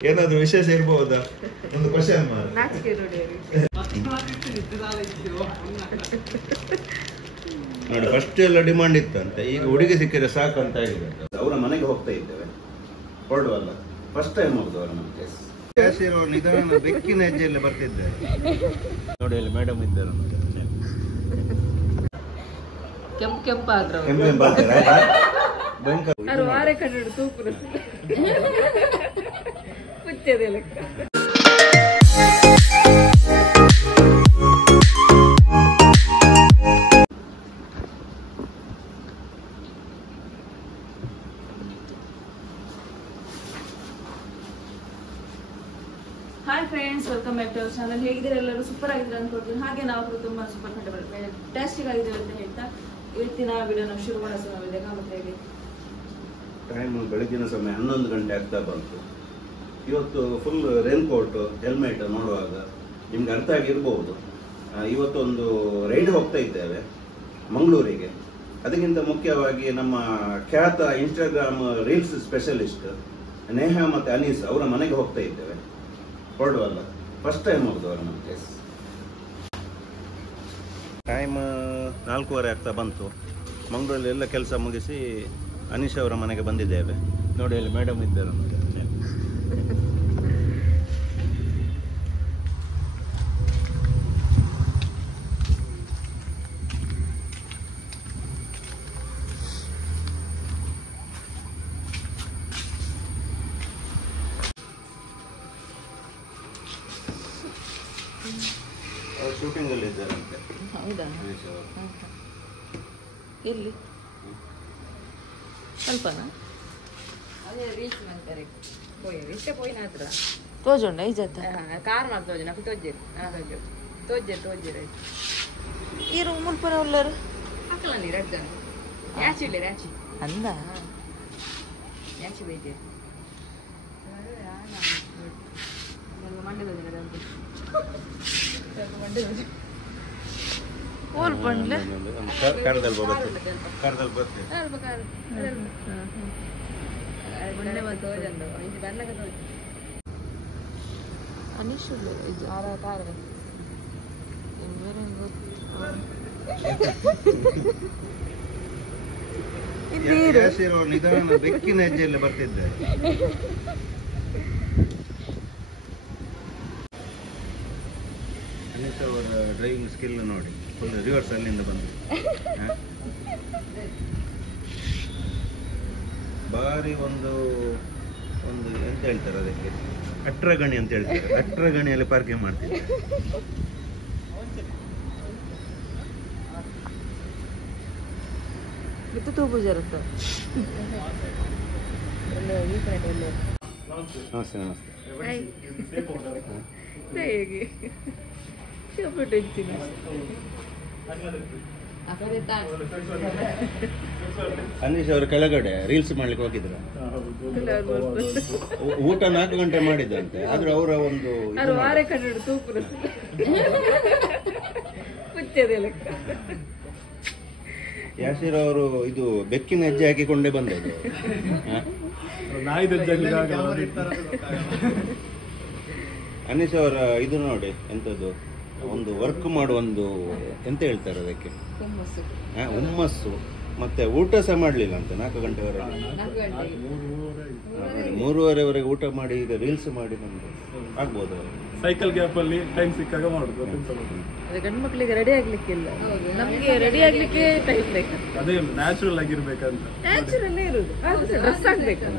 ಏನಾದ್ರು ವಿಶೇಷ ಇರಬಹುದಾ? ಒಂದು ಕ್ವಶನ್ ಮಾಡಿ. ನೋಡಿ ಫಸ್ಟ್ ಎಲ್ಲ ಡಿಮಾಂಡ್ ಇತ್ತಂತೆ, ಈಗ ಹುಡುಗಿ ಸಿಕ್ಕಿದ್ರೆ ಸಾಕು ಅಂತ ಆಗಿದೆ. ಅವರ ಮನೆಗೆ ಹೋಗ್ತಾ ಇದ್ದೇವೆ, ಹೊರಡುವಲ್ಲ ಫಸ್ಟ್ ಟೈಮ್ ಹೋಗುದು ಅವರ ಮನೆಗೆ. ನಿಧಾನ ಬೆಕ್ಕಿನ ಹೆಜ್ಜೆಯಲ್ಲಿ ಬರ್ತಿದ್ದಾರೆ ನೋಡಿ, ಅಲ್ಲಿ ಮೇಡಮ್ ಇದ್ದಾರೆ. ಕೆಂಪು ಕೆಂಪು ಆದ್ರು ಭಯಂಕರ ವಾರೆ ಕನ್ನಡ ತೂಪು ಪುಚ್ಚದೆ ಲೆಕ್ಕ. Hi friends, welcome back to our channel. ಹೇಗಿದ್ದೀರಾ ಎಲ್ಲರೂ? ಸೂಪರ್ ಆಗಿದ್ರೆ ಅನ್ಕೊಳ್ತೀನಿ. ಹಾಗೆ ನಾವು ತುಂಬಾ ಸೂಪರ್ ಟೇಸ್ಟಿಗೆ ಆಗಿದ್ದೀವಿ ಅಂತ ಹೇಳ್ತಾ ಇವತ್ತಿನ ವಿಡಿಯೋ ನಾವು ಶುರು ಮಾಡೋ ಸಮಯವಿದೆ. ಕಾಮತ್ರೆಗೆ ಟೈಮ್ ಬೆಳಗಿನ ಸಮಯ 11 ಗಂಟೆ ಆಗ್ತಾ ಬಂತು. ಇವತ್ತು ಫುಲ್ ರೇನ್ ಕೋಟ್ ಹೆಲ್ಮೆಟ್ ನೋಡುವಾಗ ನಿಮ್ಗೆ ಅರ್ಥ ಆಗಿರ್ಬೋದು. ಇವತ್ತೊಂದು ರೈಡ್ ಹೋಗ್ತಾ ಇದ್ದೇವೆ ಮಂಗಳೂರಿಗೆ. ಅದಕ್ಕಿಂತ ಮುಖ್ಯವಾಗಿ ನಮ್ಮ ಖ್ಯಾತ ಇನ್ಸ್ಟಾಗ್ರಾಮ್ ರೀಲ್ಸ್ ಸ್ಪೆಷಲಿಸ್ಟ್ ನೇಹಾ ಮತ್ತು ಅನೀಸ್ ಅವರ ಮನೆಗೆ ಹೋಗ್ತಾ ಇದ್ದೇವೆ, ಹೊರಡುವಲ್ಲ ಫಸ್ಟ್ ಟೈಮ್ ಹೋಗುದು ಅವರ ಮನೆಗೆ. ಟೈಮ್ 4:15 ಆಗ್ತಾ ಬಂತು. ಮಂಗಳೂರಲ್ಲಿ ಎಲ್ಲ ಕೆಲಸ ಮುಗಿಸಿ ಅನೀಶ್ ಅವರ ಮನೆಗೆ ಬಂದಿದ್ದೇವೆ. ನೋಡಿ ಅಲ್ಲಿ ಮೇಡಮ್ ಇದ್ದಾರೆ. ಶೂಟಿಂಗ್ ಅಲ್ಲಿ ಇದ್ದಾರಂತೆ. ಹೌದಾ? ಎಲ್ಲಿ ಸ್ವಲ್ಪನಾ ತೋಜೊಂಡ ಈಜತ್ತ ಈರು ಮುಲ್ಪನ ಉಳ್ಳರು ಅಂದ ಓಲ್ ಬಂಡ್ಲೆ ಕರ್ದಲ್ಲಿ ಬರ್ತೇವೆ. ಅನೀಶ್ ನಿಧಾನ ಬೆಕ್ಕಿನ ಹೆಜ್ಜೆಯಲ್ಲಿ ಬರ್ತಿದ್ದಾರೆ. ಅನೀಶ್ ಅವರ ಡ್ರೈವಿಂಗ್ ಸ್ಕಿಲ್ ನೋಡಿ, ಫುಲ್ ರಿವರ್ಸ್ ಅಲ್ಲಿಂದ ಬಂದು ಬಾರಿ ಒಂದು ಎಂತ ಹೇಳ್ತಾರೆ ಅದಕ್ಕೆ, ಅಟ್ರಗಣಿ ಅಂತ ಹೇಳ್ತಾರೆ. ಅಟ್ರಗಣಿಯಲ್ಲಿ ಪಾರ್ಕಿಂಗ್ ಮಾಡ್ತಿದ್ದಾರೆ. ಇದು ತೂಬು ಜರುತ್ತ. ನಮಸ್ತೆ ನಮಸ್ತೆ. ಹೇಗೆ ಅನೀಶ್ ಅವರು ಕೆಳಗಡೆ ರೀಲ್ಸ್ ಮಾಡ್ಲಿಕ್ಕೆ ಹೋಗಿದ್ರ. ಊಟ 4 ಗಂಟೆ ಮಾಡಿದ್ದಂತೆ, ಆದ್ರೆ ಅವರ ಒಂದು ವಾರೆ ಕನ್ನಡ ತೂಪು ಪುಚ್ಚದೆ ಲೆಕ್ಕ. ಯಾಸಿರ್ ಅವರು ಇದು ಬೆಕ್ಕಿನ ಹೆಜ್ಜೆ ಹಾಕಿಕೊಂಡೇ ಬಂದದ್ದು. ಅನೀಶ್ ಅವರ ಇದು ನೋಡಿ ಎಂತದ್ದು, ಒಂದು ವರ್ಕ್ ಮಾಡುವ ಒಂದು ಎಂತ ಹೇಳ್ತಾರೆ ಅದಕ್ಕೆ, ಹುಮ್ಮಸ್ಸು. ಮತ್ತೆ ಊಟ ಸಹ ಮಾಡ್ಲಿಲ್ಲ ಅಂತ 4 ಗಂಟೆವರೆಗೆ, 3:30ವರೆಗೆ ಊಟ ಮಾಡಿ ಈಗ ರೀಲ್ಸ್ ಮಾಡಿ ಬಂದು ಆಗ್ಬೋದು. ಸೈಕಲ್ ಗ್ಯಾಪ್ ಅಲ್ಲಿ ಟೈಮ್ ಸಿಕ್ಕಾಗ ಮಾಡುದು. ಗಂಡು ಮಕ್ಕಳಿಗೆ ರೆಡಿ ಆಗ್ಲಿಕ್ಕಿಲ್ಲ, ನಮ್ಗೆ ರೆಡಿ ಆಗ್ಲಿಕ್ಕೆ ಟೈಮ್ ಬೇಕು. ಅದೇ ನ್ಯಾಚುರಲ್ ಆಗಿರ್ಬೇಕಂತ. ನ್ಯಾಚುರಲ್ ಇರುದು, ಡ್ರೆಸ್ ಆಗ್ಬೇಕಲ್ಲ.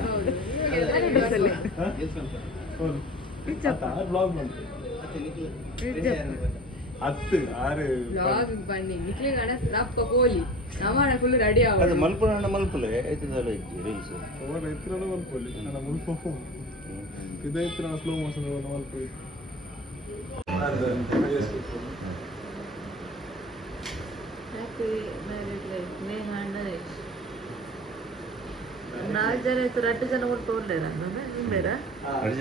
ಬ್ಲಾಗ್ ಬಂತು 10 ಬನ್ನಿ ಕೋಲಿ ನಮ್ಮ ಫುಲ್ ರೆಡಿ ಅದು ಮಲ್ಪುರ ಮಲ್ಪಲೆ ಐತದಲ್ಲ ರೀಲ್ಸ್ ಎತ್ತಿನ ಮಲ್ಪಲ್ಲಿ ಮುಲ್ಪ ಇದೇ ಎತ್ತಿನ ಸ್ಲೋ ಮೋಷನ್ ಮಲ್ಪಲ್ಲಿ happy married life Neha and Anish. 4 ಜನ ಇತ್ತು, 2 ಜನ ಒಟ್ಟು ಒಳ್ಳೆಯ ನಿಮ್ಮೇರಾ? 2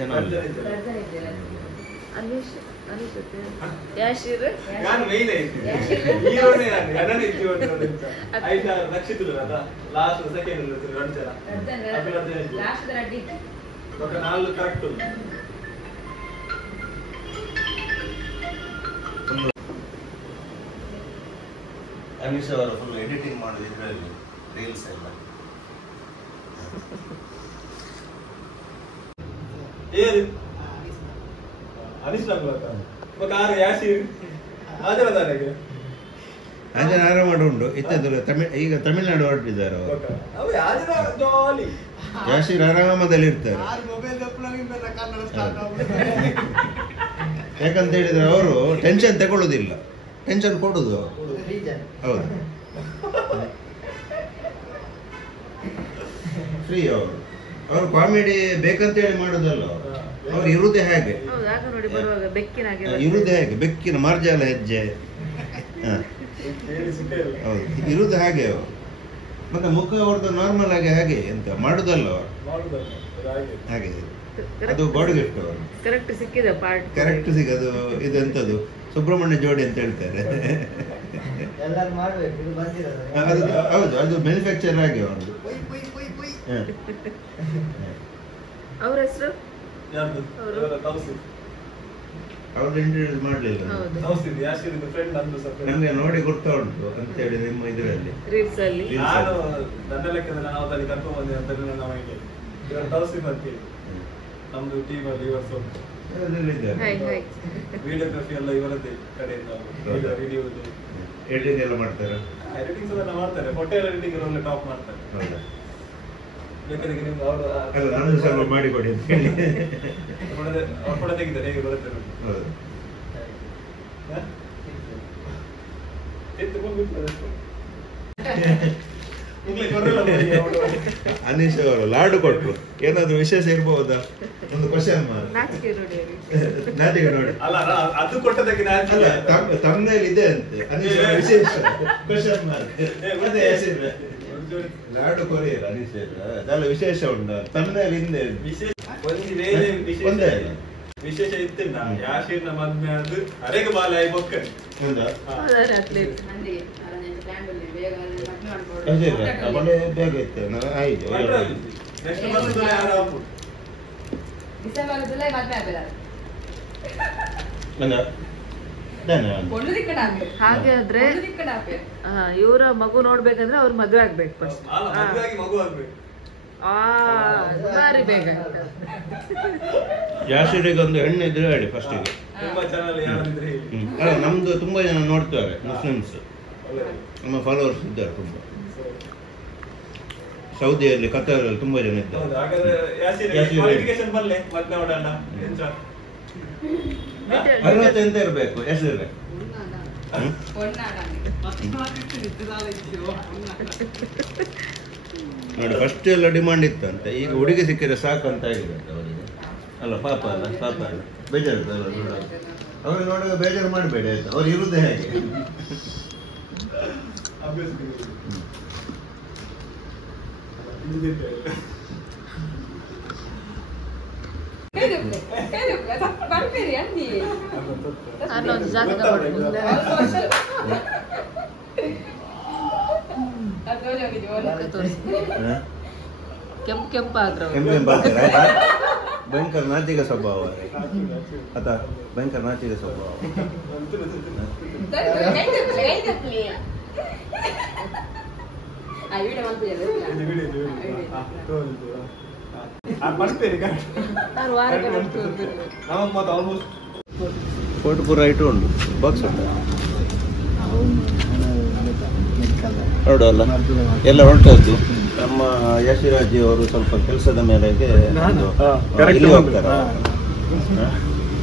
ಜನ ಅನೀಶ್ ಯಾಶಿರ್ ನಾನು ಮೇನ್ ಐತಿ ಹೀರೋನೇ ನಾನು ಅನನ ಇತ್ತು ಐದು ನಕ್ಷತ್ರ ಅದ ಲಾಸ್ಟ್ ಸೆಕೆಂಡ್ 2 ಜನ ಲಾಸ್ಟ್ ರೆಡಿ ನಾಲ್ಕು ಕರೆಕ್ಟ್ ಉಂಟು. ಅನೀಶ್ ಅವರು ಫುಲ್ ಎಡಿಟಿಂಗ್ ಮಾಡೋದು ಇದರಲ್ಲಿ ರೀಲ್ಸ್ ಎಲ್ಲ. ಅನಿಸ್ ಕಾರ ಯಾಸಿರ್ ಅದೇ ಬಂದಾರೆ ಅದೇ ಆರಾಮ ಉಂಟು ಇತ್ತದಲ್ಲ ಈಗ ತಮಿಳ್ನಾಡು ಹೊರಟಿದ್ದಾರೆ ಅವರು. ಯಾಶೀರ್ ಆರಾಮದಲ್ಲಿ ಇರ್ತಾರೆ. ಯಾಕಂತ ಹೇಳಿದ್ರೆ ಅವರು ಟೆನ್ಷನ್ ತಗೊಳ್ಳೋದಿಲ್ಲ, ಟೆನ್ಷನ್ ಕೊಡುದು ಹೌದು. ಫ್ರೀ ಅವರು ಕಾಮಿಡಿ ಬೇಕಂತ ಹೇಳಿ ಮಾಡೋದಲ್ಲ, ಅವ್ರು ಇರುವುದೇ ಹಾಗೆ, ಇರುವುದೇ ಹಾಗೆ ಬೆಕ್ಕಿನ ಮಾರ್ಜಾಲ ಹೆಜ್ಜೆ. ಹೌದು, ಇರುವುದು ಹಾಗೆ ಅವರು. ಮತ್ತೆ ಮುಖ ಅವ್ರದ್ದು ನಾರ್ಮಲ್ ಆಗಿ ಹಾಗೆ, ಎಂತ ಮಾಡುದಲ್ಲ ಅವರು ಹಾಗೆ. ಅದು ಬಾಡಿ ಗಿಫ್ಟ್ ಅವರು. ಕರೆಕ್ಟ್ ಸಿಕ್ಕದು. ಇದೆಂತದು ಸುಬ್ರಹ್ಮಣ್ಯ ಜೋಡಿ ಅಂತ ಹೇಳ್ತಾರೆ. ಹೌದು, ಅದು ಮ್ಯಾನುಫ್ಯಾಕ್ಚರ್ ಆಗಿ ಅವ್ರದ್ದು. ಅವ್ರ ಹೆಸರು ಅವ್ರದ್ದು ಇಂಟ್ರೊಡ್ಯೂಸ್ ಮಾಡಲಿಲ್ಲ ನಮ್ಗೆ, ನೋಡಿ ಗೊತ್ತಾ ಉಂಟು ಅಂತ ಹೇಳಿ ನಿಮ್ಮ ಇದರಲ್ಲಿ ನನ್ನ ಲೆಕ್ಕದಲ್ಲಿ ನಾವು ಅಲ್ಲಿ ಕರ್ಕೊಂಡು ಬಂದೆ ಅಂತ ನಮಗೆ ತೌಸಿಫ್ ಅಂತ ಹೇಳಿ ನಮ್ದು ಟೀಮ್ ಅಲ್ಲಿ ಇವತ್ತು ವಿಡಿಯೋಗ್ರಫಿ ಎಲ್ಲ ಇವರದ್ದೇ ಕಡೆಯಿಂದ ಎಡಿಟಿಂಗ್ ಎಲ್ಲ ಮಾಡ್ತಾರೆ. ಎಡಿಟಿಂಗ್ಸ್ ಎಲ್ಲ ಮಾಡ್ತಾರೆ, ಹೋಟೆಲ್ ಎಡಿಟಿಂಗ್ ಎಲ್ಲ ಟಾಪ್ ಮಾಡ್ತಾರೆ. ಬೇಕಾದ್ರೆ ನಿಮ್ಗೆ ಅವರು ನಮ್ದು ಸ್ವಲ್ಪ ಮಾಡಿಕೊಡಿ ಅಂತ ಹೇಳಿ ಫೋಟೋ ತೆಗಿತಾರೆ, ಹೇಗೆ ಬರುತ್ತೆ ನೋಡಿ. ಅನೀಶ್ ಅವರು ಲಾಡು ಕೊಟ್ರು, ಏನಾದ್ರು ವಿಶೇಷ ಇರ್ಬಹುದಾ? ಒಂದು ಕ್ವಶನ್ ನಾಚಿಕೆ ನೋಡಿ. ಅಲ್ಲ ಅದು ಕೊಟ್ಟದಕ್ಕೆ ತಮ್ಮನೇಲಿ ಇದೆ ಅಂತೆ ಅನೀಶ್ ವಿಶೇಷ ಕ್ವಶನ್ ಮಾರ್ಕ್. ಅದೇ ಹೆಸರು ಲಾಡು ಕೊರಿಯರ್ ಅನೀಶ್ ಅದೆಲ್ಲ ವಿಶೇಷ ಉಂಟು ತಮ್ಮನೇಲಿ ಹಿಂದೆ ಒಂದೇ ವಿಶೇಷ ಇತ್ತಿಲ್ಲ. ಯಾಶೀರ್ನ ಮದ್ಮೆ ಅದು ಅರೆಗೆ ಬಾಲ ಆಗಿ ಬೊಕ್ಕನೆ ಬೇಗ ಇತ್ತು ಆಯ್ತು. ನೆಕ್ಸ್ಟ್ ಬಂದು ಯಾರು ಹಾಗೆ ಆದ್ರೆ ಇವರ ಮಗು ನೋಡ್ಬೇಕಂದ್ರೆ ಅವ್ರ ಮದುವೆ ಆಗ್ಬೇಕು ಫಸ್ಟ್. ಮಗು ಆಗ್ಬೇಕು. ಬಾರಿ ಬೇಗ ಯಾಶೀರಿಗೆ ಒಂದು ಹೆಣ್ಣು ಇದ್ರೆ ಹೇಳಿ ಫಸ್ಟಿಗೆ. ಅಲ್ಲ ನಮ್ದು ತುಂಬಾ ಜನ ನೋಡ್ತಾರೆ, ಮುಸ್ಲಿಮ್ಸ್ ನಮ್ಮ ಫಾಲೋವರ್ಸ್ ಇದ್ದಾರೆ ತುಂಬಾ. ಸೌದಿಯಲ್ಲಿ, ಕತಾರಲ್ಲಿ ತುಂಬಾ ಜನ ಇದ್ದಾರೆ. ಅರ್ಹತೆ ಎಂತ ಇರ್ಬೇಕು ಹೆಸರು? ನೋಡಿ ಫಸ್ಟ್ ಎಲ್ಲ ಡಿಮಾಂಡ್ ಇತ್ತಂತೆ, ಈಗ ಹುಡುಗಿ ಸಿಕ್ಕಿದ್ರೆ ಸಾಕಂತ ಆಗಿದೆ ಅವರಿಗೆ. ಅಲ್ಲ ಪಾಪ ಅಲ್ಲ ಬೇಜಾರು ಅವ್ರಿಗೆ ನೋಡುವಾಗ ಬೇಜಾರು ಮಾಡಬೇಡಿ ಆಯ್ತು, ಅವ್ರು ಇರುವುದೇ ಹಾಗೆ. ಭಯಂಕರ ನಾಚಿಕ ಸ್ವಭಾವ ಅಥವಾ ಭಯಂಕರ ನಾಚಿಕ ಸ್ವಭಾವ. ಫೋಟೋ ಪೂರ ಇಟ್ಟು ಉಂಟು ಬಾಕ್ಸ್ ಉಂಟು ನೋಡಲ್ಲ ಎಲ್ಲ ಹೊರಟದ್ದು. ನಮ್ಮ ಯಶಿರಾಜಿ ಅವರು ಸ್ವಲ್ಪ ಕೆಲಸದ ಮೇಲೆಗೆ ಇಲ್ಲಿ ಹೋಗ್ತಾರೆ,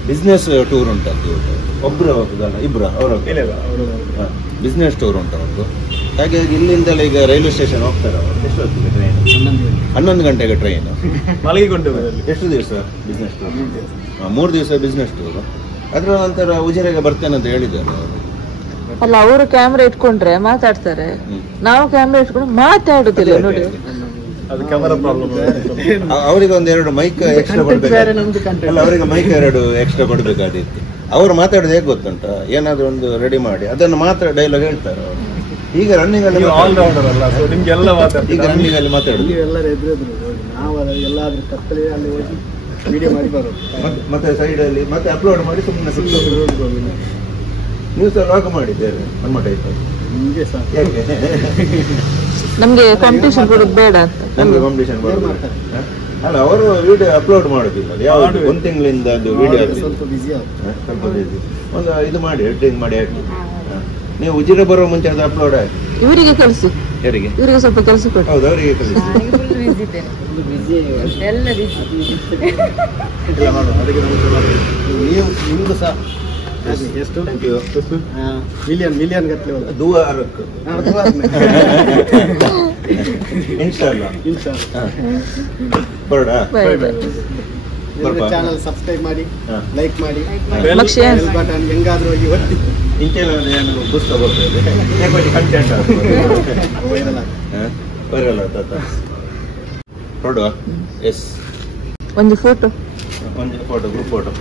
ಬಿಸ್ನೆಸ್ ಟೂರ್ ಉಂಟದ್ದು. ಒಬ್ರು ಹೋಗುದಲ್ಲ ಇಬ್ರು ಅವರು ಬಿಸ್ನೆಸ್ ಟೂರ್ ಉಂಟು ಅವ್ರದ್ದು. ಹಾಗಾಗಿ ಇಲ್ಲಿಂದಲೇ ಈಗ ರೈಲ್ವೆ ಸ್ಟೇಷನ್ ಹೋಗ್ತಾರೆ ಅವರು. ಎಷ್ಟೊತ್ತಿಗೆ ಟ್ರೈನ್? 11 ಗಂಟೆಗೆ ಟ್ರೈನ್. ಎಷ್ಟು ದಿವಸ ಬಿಸ್ನೆಸ್ ಟೂರ್? 3 ದಿವಸ ಬಿಸ್ನೆಸ್ ಟೂರ್. ಅದರ ನಂತರ ಉಜಿರೆಗೆ ಬರ್ತೇನೆ ಅಂತ ಹೇಳಿದ್ದಾರೆ ಅವರು. ಅಲ್ಲ ಅವರು ಕ್ಯಾಮ್ರಾ ಇಟ್ಕೊಂಡ್ರೆ ಮಾತಾಡ್ತಾರೆ, ನಾವು ಕ್ಯಾಮ್ರಾ ಇಟ್ಕೊಂಡು ಮಾತಾಡುದಿಲ್ಲ ನೋಡಿ. ಅವರಿಗೆ ಒಂದೆರಡು ಮೈಕ್ ಎಕ್ಸ್ಟ್ರಾ ಕೊಡ್ಬೇಕು. ಅವರಿಗೆ ಮೈಕ್ 2 ಎಕ್ಸ್ಟ್ರಾ ಕೊಡ್ಬೇಕಾದಿತ್ತು. ಅವ್ರು ಮಾತಾಡೋದು ಹೇಗೆ ಗೊತ್ತುಂಟ, ಏನಾದ್ರು ಒಂದು ರೆಡಿ ಮಾಡಿ ಅದನ್ನು ಮಾತ್ರ ಡೈಲಾಗ್ ಹೇಳ್ತಾರೆ ಅವರು. ಈಗ ರನ್ನಿಂಗ್ ಅಲ್ಲಿ ಈಗ ರನ್ನಿಂಗ್ ಅಲ್ಲಿ ಮಾತಾಡುದು ಎಲ್ಲಾದ್ರೂ ಕತ್ತಲೆ ಅಲ್ಲಿ ಹೋಗಿ ವಿಡಿಯೋ ಮಾಡಿ ಬರೋದು. ಮತ್ತೆ ಸೈಡಲ್ಲಿ ಮತ್ತೆ ಅಪ್ಲೋಡ್ ಮಾಡಿ ಸುಮ್ಮನೆ ನೀವು ಸಹ ಲಾಗ್ ಮಾಡಿದ್ದೇವೆ ನಮ್ಮ ಟೈಪ್. ನಿಮಗೆ ಸಾಕು. ಯಾಕೆ ನಮ್ಗೆ ಕಾಂಪಿಟೇಷನ್ ಕೊಡೋದು ಬೇಡ ಅಂತ. ನಮ್ಗೆ ಕಾಂಪಿಟೇಷನ್ ಅಲ್ಲ, ಅವರು ವಿಡಿಯೋ ಅಪ್ಲೋಡ್ ಮಾಡೋದಿಲ್ಲ. ಯಾವುದು ಒಂದು ತಿಂಗಳಿಂದ ಅದು ವಿಡಿಯೋ ಸ್ವಲ್ಪ ಬಿಸಿ ಸ್ವಲ್ಪ busy. ಒಂದು ಇದು ಮಾಡಿ ಎಡಿಟಿಂಗ್ ಮಾಡಿ ಹಾಕಿ. ನೀವು ಉಜಿರೆ ಬರೋ ಮುಂಚೆ ಅದು ಅಪ್ಲೋಡ್ ಆಗಿ ಇವರಿಗೆ ಕಳಿಸಿ, ಯಾರಿಗೆ? ಇವರಿಗೆ ಸ್ವಲ್ಪ ಕೆಲಸ ಕೊಡಿ. ಹೌದು, ಅವರಿಗೆ ಕಳಿಸಿ. ಬಿಸಿ ಎಲ್ಲ ಇಲ್ಲ ಮಾಡುವ. ಅದಕ್ಕೆ ನೀವು ನಿಮಗೂ ಸಹ ಎಷ್ಟು ಮಿಲಿಯನ್ ಗಟ್ಟಲೆ ಹೋದ ದುವಾರಕ್ಕೆ ಇನ್ಶಾಲ್ಲಾ ಹೊರಡಾ. ಚಾನಲ್ ಸಬ್ಸ್ಕ್ರೈಬ್ ಮಾಡಿ, ಹಾ. ಲೈಕ್ ಮಾಡಿ, ಲಕ್ಷ್ಯ. ಬೆಲ್ ಬಟನ್ ಹೆಂಗಾದ್ರೂ ಹೋಗಿ ಒತ್ತಿ. ಇಂಚೆಲ್ಲ ಏನು ಪುಸ್ತಕ ಬರ್ತದೆ ಕಂಟೆಂಟ್ ವೈರಲ್ ಆತ ಹೊರಡುವ. ಎಸ್, ಒಂದು ಫೋಟೋ, ಒಂದು ಫೋಟೋ, ಗ್ರೂಪ್ ಫೋಟೋ.